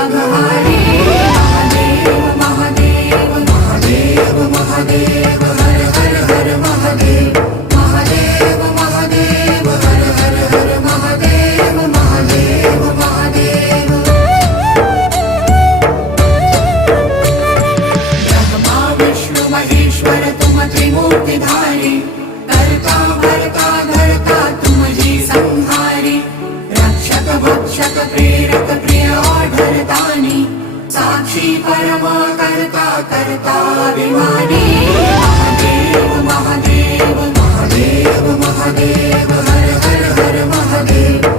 अघहारी महादेव महादेव महादेव महादेव हर हर हर महादेव महादेव महादेव हर हर हर महादेव महादेव महादेव ब्रह्मा विष्णु महेश्वर तुम त्रिमूर्तिधारी करता भरता धरता तुम जी संहारी रक्षक भक्षक प्रेरक प्रिय आढरतानी साक्षी परम करता करता अभिमानी महादेव महादेव महादेव महादेव हर हर हर महादेव